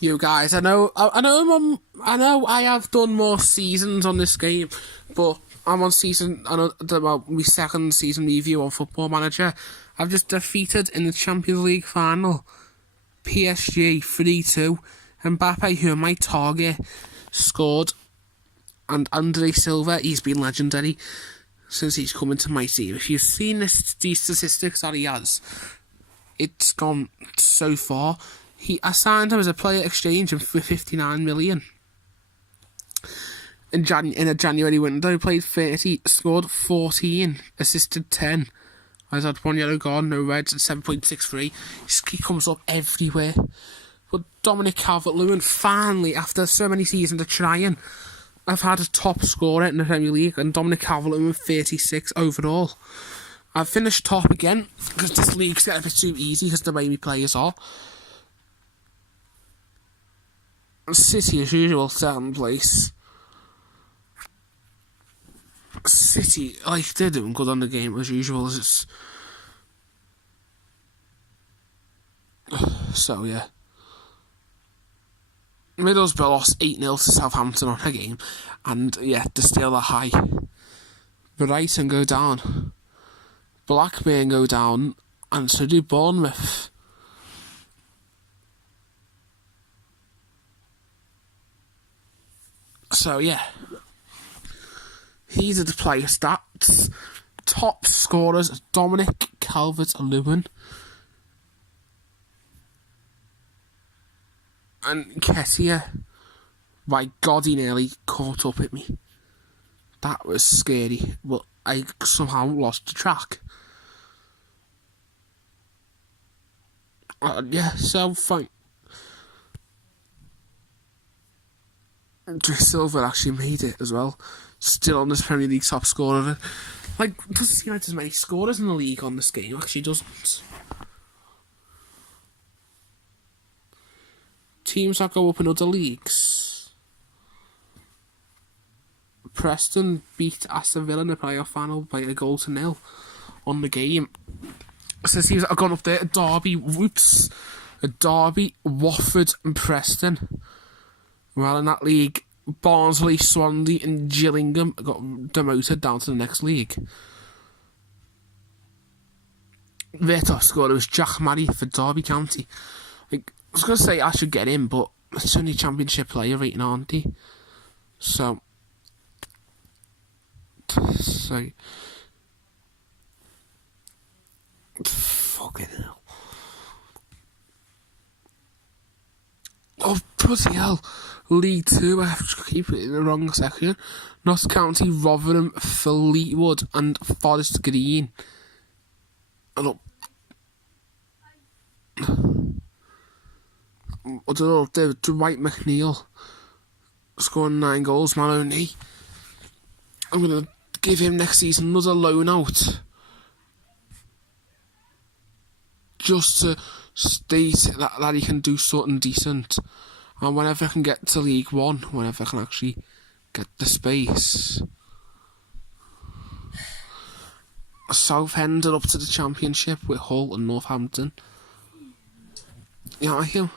You guys, I know I have done more seasons on this game, but I'm on my second season review on Football Manager. I've just defeated in the Champions League final PSG 3-2. Mbappe, who my target, scored, and Andre Silva, he's been legendary since he's come into my team. If you've seen these statistics that he has, it's gone so far. I signed him as a player exchange for 59 million. In a January window, he played 30, scored 14, assisted 10. He's had 1 yellow card, no reds, at 7.63. He comes up everywhere. But Dominic Calvert-Lewin, finally, after so many seasons of trying, I've had a top scorer in the Premier League, and Dominic Calvert-Lewin 36 overall. I've finished top again, because this league's getting a bit too easy because the way my players are. City, as usual, 7th place. City, they're doing good on the game, as usual, as it's... So, yeah. Middlesbrough lost 8-0 to Southampton on a game, and, yeah, they're still a high. Brighton go down. Blackburn go down, and so do Bournemouth. So, yeah. These are the player stats. Top scorers, Dominic Calvert-Lewin. And Nketiah. My God, he nearly caught up at me. That was scary, but I somehow lost the track. Yeah, so fine. Andre Silva actually made it as well. Still on this Premier League top scorer. Doesn't seem like there's many scorers in the league on this game. Actually doesn't. Teams that go up in other leagues. Preston beat Aston Villa in the playoff final by 1-0 on the game. So teams that have gone up there, Derby, Watford and Preston. Well, in that league, Barnsley, Swansea and Gillingham got demoted down to the next league. Their top scorer was Jack Marry for Derby County. I was going to say I should get him, but it's only Championship player rating, aren't he? So fucking hell. Oh, bloody hell. League 2, I have to keep it in the wrong section. Notts County, Rotherham, Fleetwood and Forest Green. I don't know, Dwight McNeil scoring 9 goals, man only. I'm going to give him next season another loan out. Just to state that he can do something decent. And whenever I can get to League 1, whenever I can actually get the space. Southend are up to the Championship with Hull and Northampton. You like him?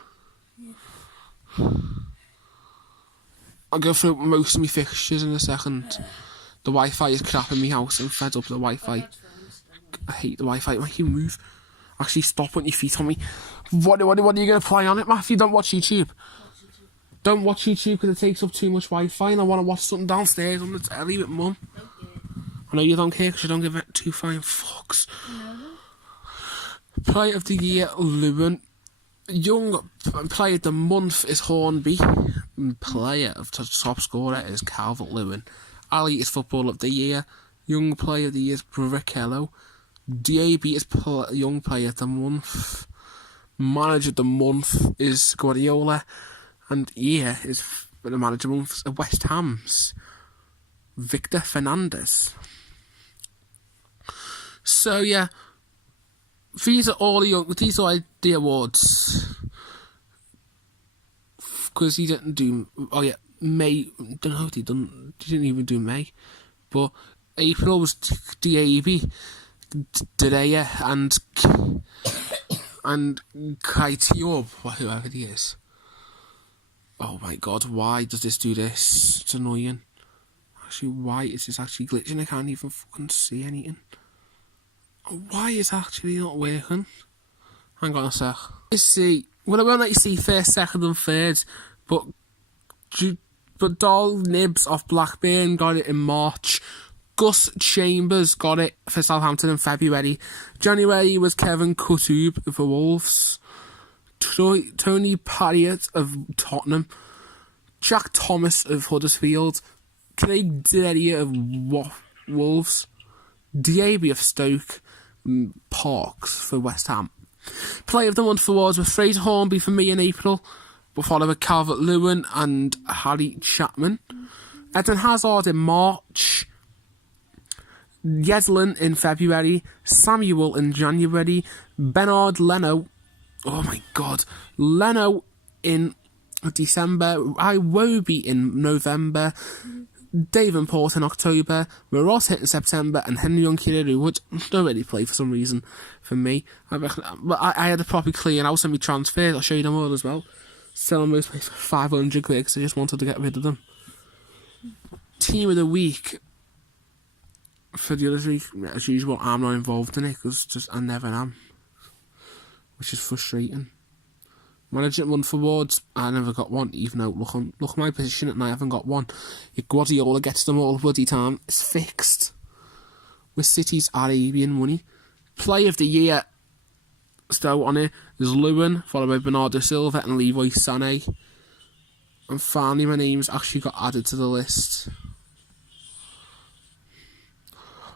I'll go through most of my fixtures in a second. The Wi-Fi is crap in my house. I'm fed up with the Wi-Fi. I hate the Wi-Fi. Make you move. Actually, stop putting your feet on me. What are you going to play on it, Matthew? Don't watch YouTube. Don't watch YouTube because it takes up too much Wi-Fi, and I want to watch something downstairs on the telly with Mum. I know you don't care because you don't give it 2 fine fucks. No. Player of the Year, Lewin. Young Player of the Month is Hornby. Player of the top scorer is Calvert-Lewin. Ali is Football of the Year. Young Player of the Year is Bricello. DAB is Young Player of the Month. Manager of the Month is Guardiola. And year is the Manager of the Month of West Ham's Victor Fernandez. So yeah, these are all the awards. Because he didn't do. Oh yeah, May. Don't know if he didn't even do May, but April was DAB. Dereya and Kaitiob, whoever he is. Oh my god, why does this do this? It's annoying. Actually, why is this actually glitching? I can't even fucking see anything. Why is it actually not working? Hang on a sec. Let's see. Well, I won't let you see first, second and third, but Doll Nibs off Blackburn got it in March. Gus Chambers got it for Southampton in February. January was Kevin Kutub for Wolves. Tony Parriott of Tottenham. Jack Thomas of Huddersfield. Craig Derrier of Wolves. Diaby of Stoke. Parks for West Ham. Player of the month awards were Fraser Hornby for me in April, but followed by Calvert-Lewin and Harry Chapman. Eden Hazard in March. Yedlin in February. Samuel in January. Bernard Leno. Oh my god. Leno in December. Iwobi in November. Davenport in October. Ross hit in September. And Henry Young-Kiriru, which don't really play for some reason for me. But I had a proper clean out of my transfers. I'll show you them all as well. Selling most for 500 quid because I just wanted to get rid of them. Team of the week for the other week, as usual, I'm not involved in it because I never am, which is frustrating. Manager month awards, I never got one, even though look at my position and I haven't got one. If Guardiola gets them all bloody time, it's fixed. With City's Arabian money. Play of the year, still on it, there's Lewin, followed by Bernardo Silva and Leroy Sané. And finally, my name's actually got added to the list.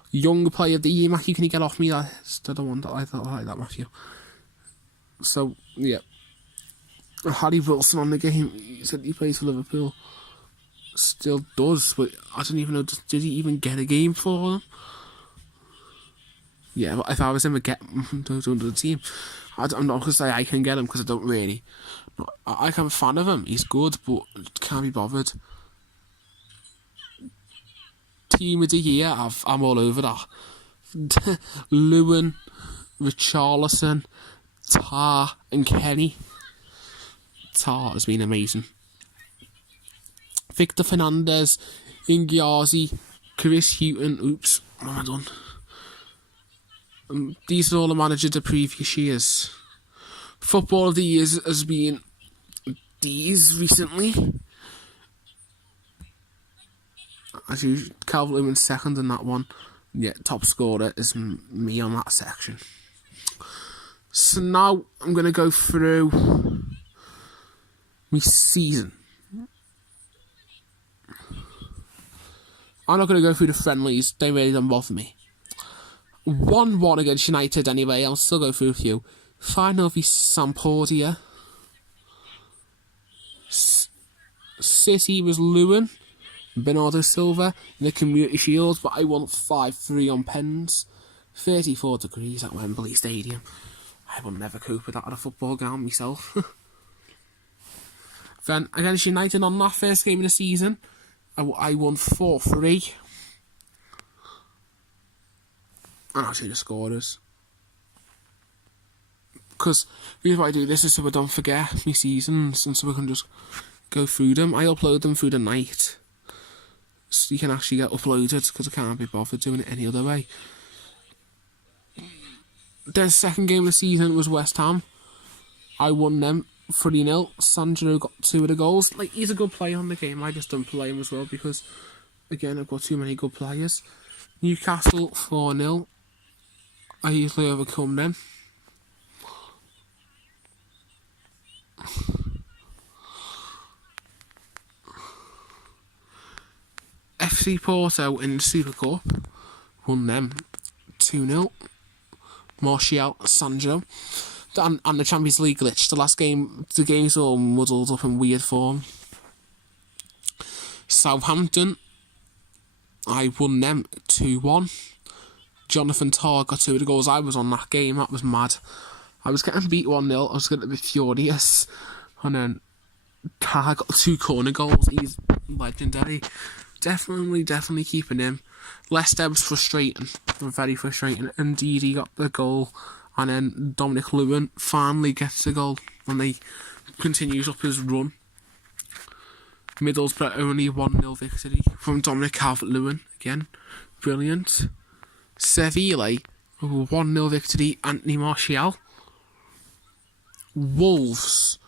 Young player of the year, Matthew, can you get off me? I don't want that. I thought I like that, Matthew. So, yeah. Harry Wilson on the game, he said he plays for Liverpool. Still does, but I don't even know, did he even get a game for them? Yeah, but if I was him, I'd get him to the team. I'm not going to say I can get him because I don't really. I'm a fan of him, he's good, but can't be bothered. Team of the year, I'm all over that. Lewin, Richarlison, Tar and Kenny. Tar has been amazing. Victor Fernandez, Ingyazi, Chris Hughton. Oops, what am I done? These are all the managers of previous years. Football of the years has been these recently. As usual, Calvert-Lewin second in that one. Yeah, top scorer is me on that section. So now I'm going to go through my season. I'm not going to go through the friendlies, they really don't bother me. 1-1 against United anyway, I'll still go through a few. Final v Sampdoria. City was Lewin, Bernardo Silva in the Community Shield, but I won 5-3 on pens. 34 degrees at Wembley Stadium. I will never cope with that at a football ground myself. Then against United on that first game of the season, I won 4-3. And I'll see the scorers. Because the reason why I do this is so I don't forget my seasons and so we can just go through them. I upload them through the night, so you can actually get uploaded because I can't be bothered doing it any other way. The second game of the season was West Ham. I won them 3-0. Sandro got 2 of the goals. Like, he's a good player on the game. I just don't play him as well because, again, I've got too many good players. Newcastle 4-0. I usually overcome them. FC Porto in the Super Cup won them 2-0. Martial, Sancho, and the Champions League glitch. The last game, the games all muddled up in weird form. Southampton, I won them 2-1. Jonathan Tah got 2 of the goals. I was on that game. That was mad. I was getting beat 1-0. I was going to be furious. And then Tah got 2 corner goals. He's legendary. Definitely keeping him. Leicester was frustrating. Very frustrating. Indeed, he got the goal. And then Dominic Lewin finally gets the goal. And he continues up his run. Middlesbrough only 1-0 victory from Dominic Calvert-Lewin again. Brilliant. Sevilla 1-0 victory, Anthony Martial. Wolves,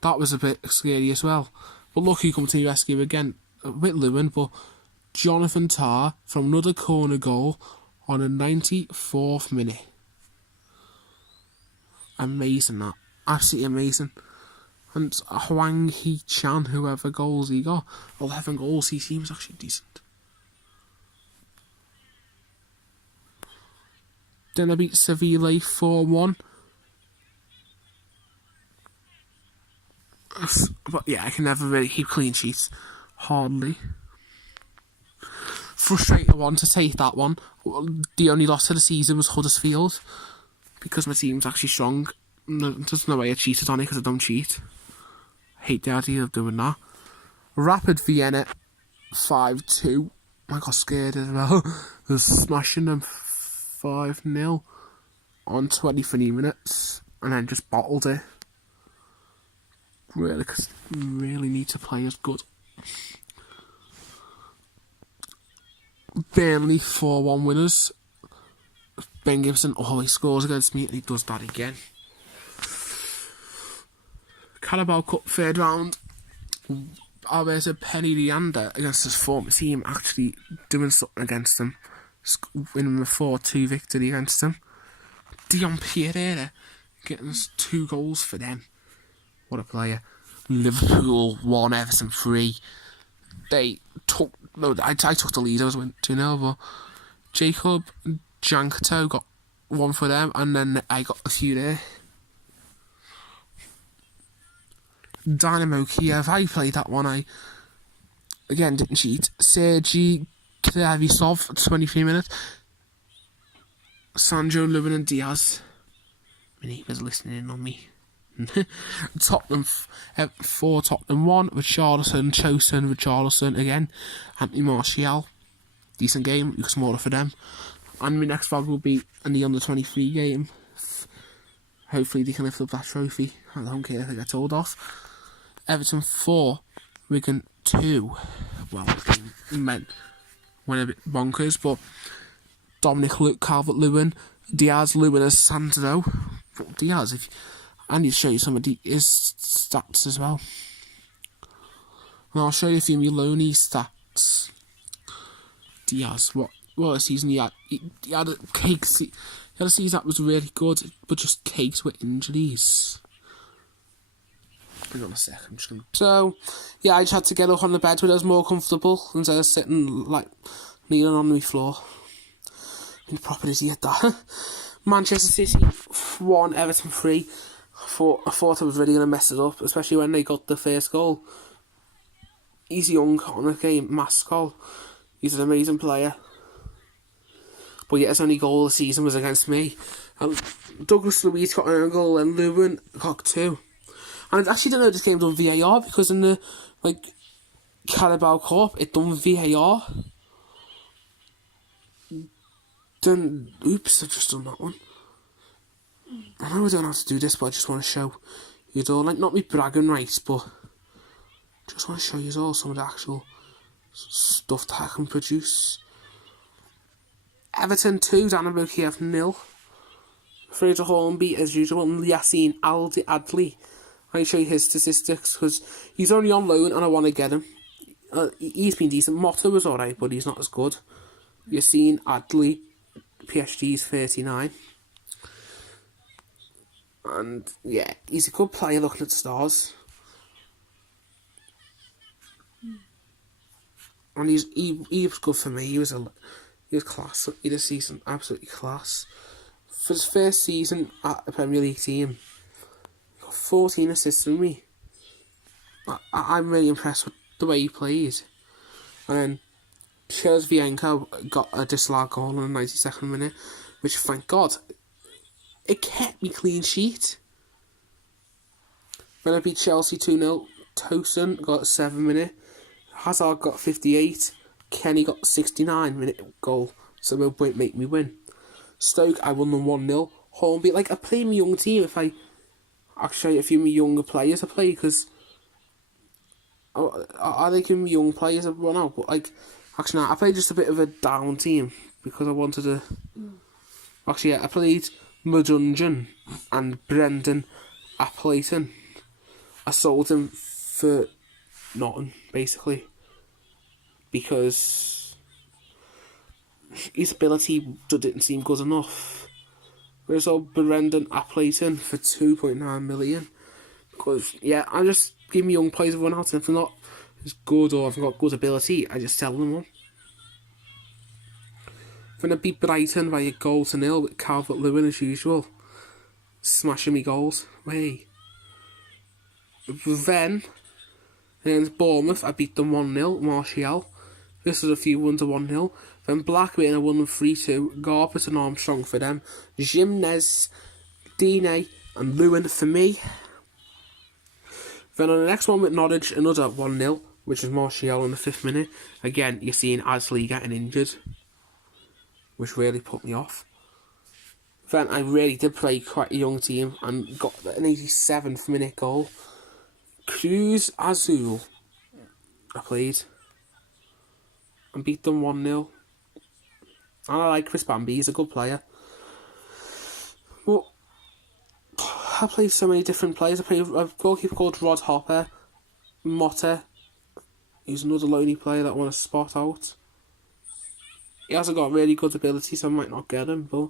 that was a bit scary as well. But look who come to the rescue again with Lewin, but Jonathan Tah from another corner goal on a 94th minute. Amazing that. Absolutely amazing. And Hwang Hee-chan, whoever goals he got, 11 goals, he seems actually decent. Then I beat Sevilla 4-1. But yeah, I can never really keep clean sheets. Hardly. Frustrated one to take that one. The only loss of the season was Huddersfield, because my team's actually strong. There's no way I cheated on it because I don't cheat. I hate the idea of doing that. Rapid Vienna 5-2. I got scared as well. I was smashing them 5-0 on 23 minutes and then just bottled it. Really, because really need to play as good. Burnley 4-1 winners. Ben Gibson always scores against me and he does that again. Carabao Cup third round. There's a Penny Leander against his former team actually doing something against them. Winning a 4-2 victory against them. Dion Pereira getting us 2 goals for them. What a player. Liverpool 1, Everton 3. I took the lead, I was winning 2-0, but Jacob Jankato got 1 for them, and then I got a few there. Dynamo Kiev, I played that one, I again didn't cheat. Sergei Kravitsov, 23 minutes. Sancho, Lewin and Diaz. My neighbour's listening in on me. Tottenham 4, Tottenham 1, Richarlison, Chosen, Richarlison again, Anthony Martial, decent game, you can smaller for them. And my next vlog will be in the under 23 game. Hopefully they can lift up that trophy. I don't care if they get told off. Everton 4, Wigan 2. Well, the game went a bit bonkers, but Dominic Calvert-Lewin, Diaz, Lewin and Sandro. But Diaz, I need to show you some of his stats as well. And I'll show you a few Milone stats. Diaz, what a season he had. He had a season that was really good, but just caked with injuries. Hang on a sec, I'm just gonna... So, yeah, I just had to get up on the bed where I was more comfortable instead of sitting, like, kneeling on the floor. In the proper idiot, that. Manchester City 1, Everton 3. I thought I was really going to mess it up, especially when they got the first goal. He's young on a game, Maskell. He's an amazing player. But yet his only goal of the season was against me. And Douglas Luiz got an goal and Lewin got 2. And I actually didn't know this game done VAR, because in the Carabao Cup it done VAR. Then oops, I've just done that one. I know I don't have to do this, but I just want to show you all, not me bragging rights, but just want to show you all some of the actual stuff that I can produce. Everton 2, Dynamo Kiev 0. Fraser Hall beat as usual, and Yassine Adli. I'll show you his statistics, because he's only on loan and I want to get him. He's been decent. Motto was alright, but he's not as good. Yassine Adli, PSG's 39. And yeah, he's a good player looking at the stars. And he was good for me. He was class. He did a season absolutely class. For his first season at a Premier League team, he got 14 assists from me. I'm really impressed with the way he plays. And then Shevchenko got a disallowed goal in the 92nd minute, which thank God, it kept me clean sheet. When I beat Chelsea 2-0, Tosin got 7 minute, Hazard got 58, Kenny got 69-minute goal, so it won't make me win. Stoke, I won them 1-0. Hornby, I play my young team. I'll show you a few of my younger players I play, because I think young players have run out, but like, actually, no, I played just a bit of a down team because I wanted to. Actually, yeah, I played Mudungeon and Brendan Appleton. I sold him for nothing, basically, because his ability didn't seem good enough. Whereas old Brendan Appleton for 2.9 million. Because, yeah, I just give me young players a run out, and if they're not as good or if they've got good ability, I just sell them on. Then I beat Brighton by a 1-0 with Calvert-Lewin as usual. Smashing me goals. Hey. Then, against Bournemouth, I beat them 1-0, Martial. This was a few ones to 1-0. Then Blackburn, I won them 3-2. Garbutt and Armstrong for them. Jimenez, Dine, and Lewin for me. Then on the next one with Norwich, another 1-0, which was Martial in the 5th minute. Again, you're seeing Asley getting injured, which really put me off. Then I really did play quite a young team and got an 87th minute goal. Cruz Azul, I played and beat them 1-0. And I like Chris Bambi, he's a good player. Well, I played so many different players. I played a goalkeeper called Rod Hopper, Motta. He's another lonely player that I want to spot out. He hasn't got really good ability, so I might not get him, but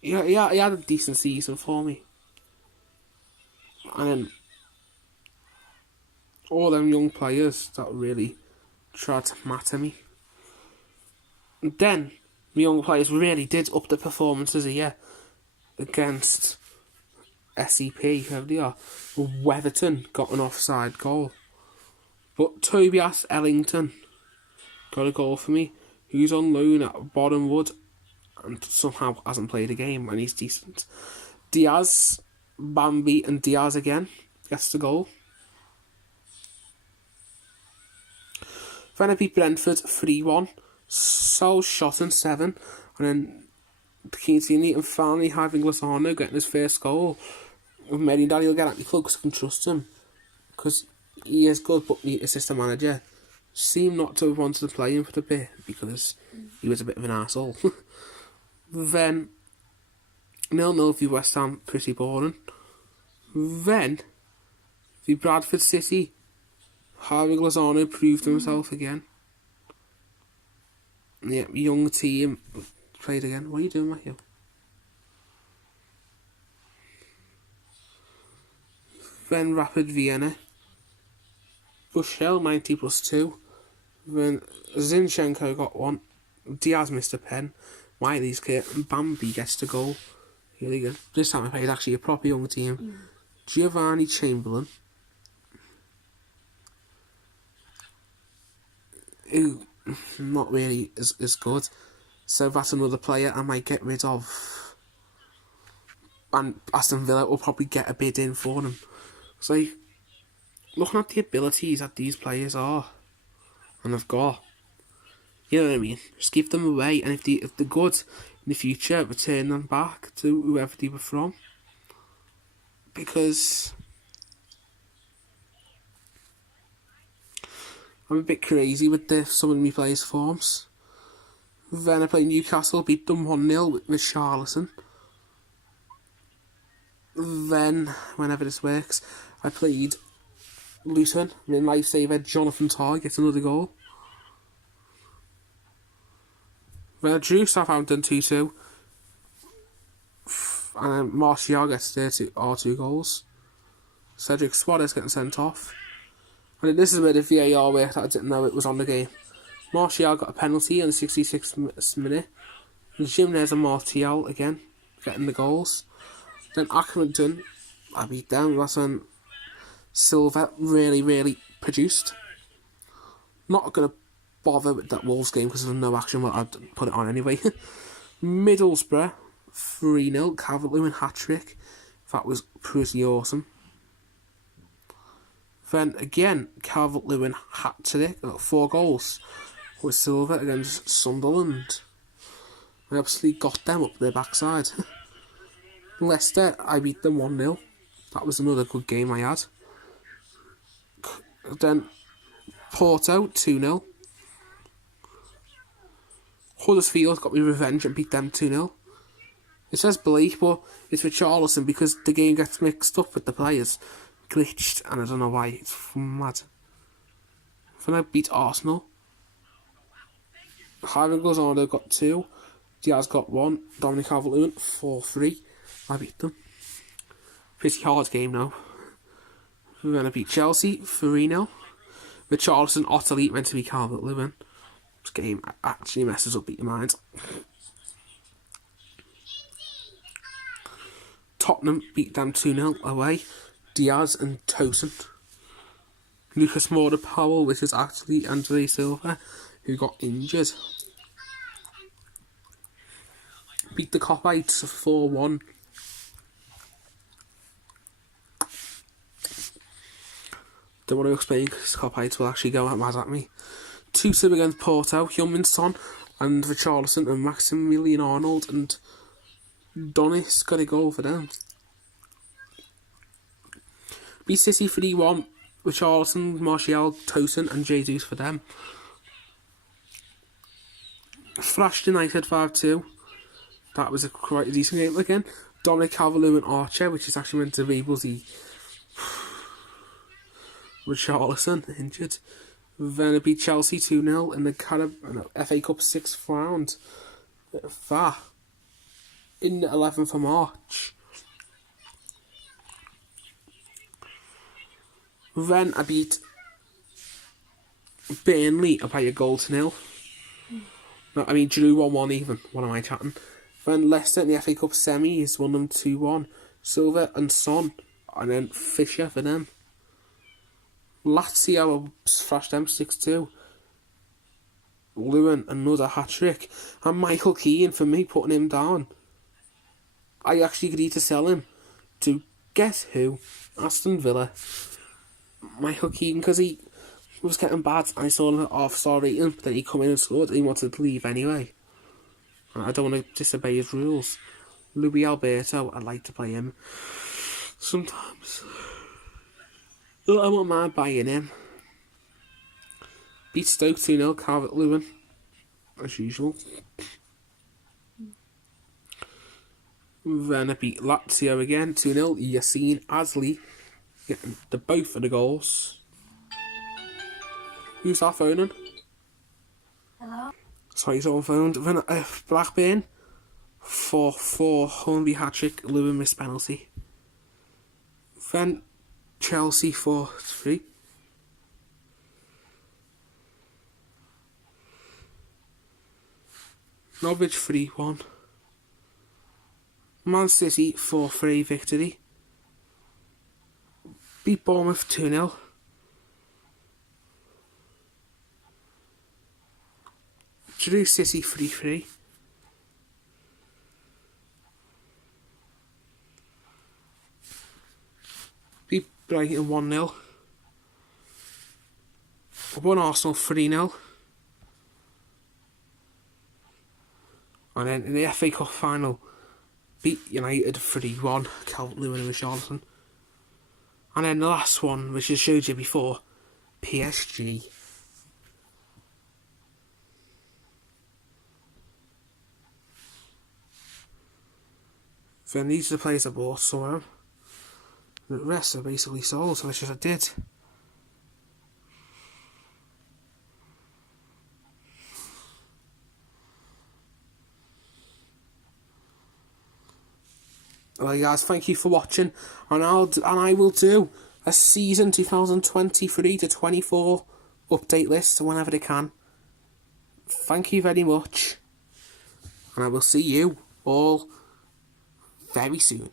he had a decent season for me. And then all them young players that really tried to matter me. And then the young players really did up the performances here against SEP, whoever they are. Weatherton got an offside goal. But Tobias Ellington got a goal for me. Who's on loan at Bournemouth and somehow hasn't played a game, and he's decent. Diaz, Bambi and Diaz again gets the goal. Then I beat Brentford 3-1. Sol shot in 7. And then Keatiney and finally having Lozano getting his first goal. With Mary Daddy will get at me club because I can trust him. Because he is good, but the assistant manager seemed not to have wanted to play him for a bit because he was a bit of an arsehole. Then 0-0 for West Ham, pretty boring. Then the Bradford City, Harvey Lozano proved himself again. Yeah, young team played again. What are you doing, Matthew? Then Rapid Vienna, Bushell 90+2. Then Zinchenko got one. Diaz missed a pen. Wiley's clear. And Bambi gets the goal. Really good. This time I played actually a proper young team. Giovanni Chamberlain, who not really is good. So that's another player I might get rid of. And Aston Villa will probably get a bid in for him. So, looking at the abilities that these players are and have got, you know what I mean? Just give them away, and if they're good in the future, return them back to whoever they were from. Because I'm a bit crazy with some of my players' forms. Then I played Newcastle, beat them 1-0 with Charlton. Then, whenever this works, I played Luton, and lifesaver Jonathan Tarr gets another goal. Then I drew Southampton 2-2, and then Martial gets 2 goals. Cedric Suarez getting sent off. And this is where the VAR worked that I didn't know it was on the game. Martial got a penalty in the 66th minute. Jimenez and Martial again getting the goals. Then Accrington, I beat them. That's when Silva really produced. Not going to bother with that Wolves game because there's no action, but I'd put it on anyway. Middlesbrough 3-0, Calvert-Lewin hat-trick. That was pretty awesome. Then again, Calvert-Lewin hat-trick, 4 goals with Silva against Sunderland. I absolutely got them up their backside. Leicester, I beat them 1-0. That was another good game I had. Then Porto 2-0. Huddersfield got me revenge and beat them 2-0. It says Blake, but it's Richarlison because the game gets mixed up with the players. Glitched, and I don't know why. It's mad. Then I beat Arsenal. Javier Lozano got 2. Diaz got 1. Dominic Calvert-Lewin 4-3. I beat them. Pretty hard game now. Then I beat Chelsea 3-0. Richarlison utterly meant to be Calvert-Lewin. This game actually messes up your mind. Tottenham beat them 2-0 away. Diaz and Tosin. Lucas Moura Powell, which is actually Andre Silva, who got injured. Beat the Copites 4-1. Don't want to explain because Copites will actually go mad at me. 2-2 against Porto. Heung-min Son and Richarlison and Maximilian Arnold and Donis got a goal for them. Beat City 3-1. Richarlison, Martial, Tosin and Jesus for them. Thrashed United 5-2. That was quite a decent game again. Dominic Calvert-Lewin and Archer, which is actually meant to be Buzzy. Richarlison injured. Then it beat Chelsea 2-0 in the FA Cup 6th round. That in the 11th of March. Then I beat Burnley by a goal to 0. No, I mean drew 1-1 even. What am I chatting? Then Leicester in the FA Cup semis won them 2-1. Silva and Son, and then Fisher for them. Lazio thrashed them 6-2. Lewin another hat-trick. And Michael Keane for me putting him down. I actually agreed to sell him to guess who? Aston Villa. Michael Keane, because he was getting bad. I saw him off-star rating, but then he come in and scored and he wanted to leave anyway. And I don't want to disobey his rules. Luis Alberto, I'd like to play him sometimes. I won't mind buying him. Beat Stoke 2-0, Calvert-Lewin, as usual. Then I beat Lazio again, 2-0, Yassine Asley, getting both of the goals. Who's that phoning? Hello? Sorry, someone phoned. Then Blackburn, 4-4, Hornby hat-trick, Lewin missed penalty. Then Chelsea 4-3. Norwich 3-1. Man City 4-3 victory. Beat Bournemouth 2-0. Drew City 3-3. Beat Brighton 1-0. Won Arsenal 3-0. And then in the FA Cup final, beat United 3-1, Calvert-Lewin and Richarlison. And then the last one, which I showed you before, PSG. Then these are the players I bought, so the rest are basically sold, which I did. Well, guys, thank you for watching, and I will do a season 2023 to 24 update list whenever I can. Thank you very much, and I will see you all very soon.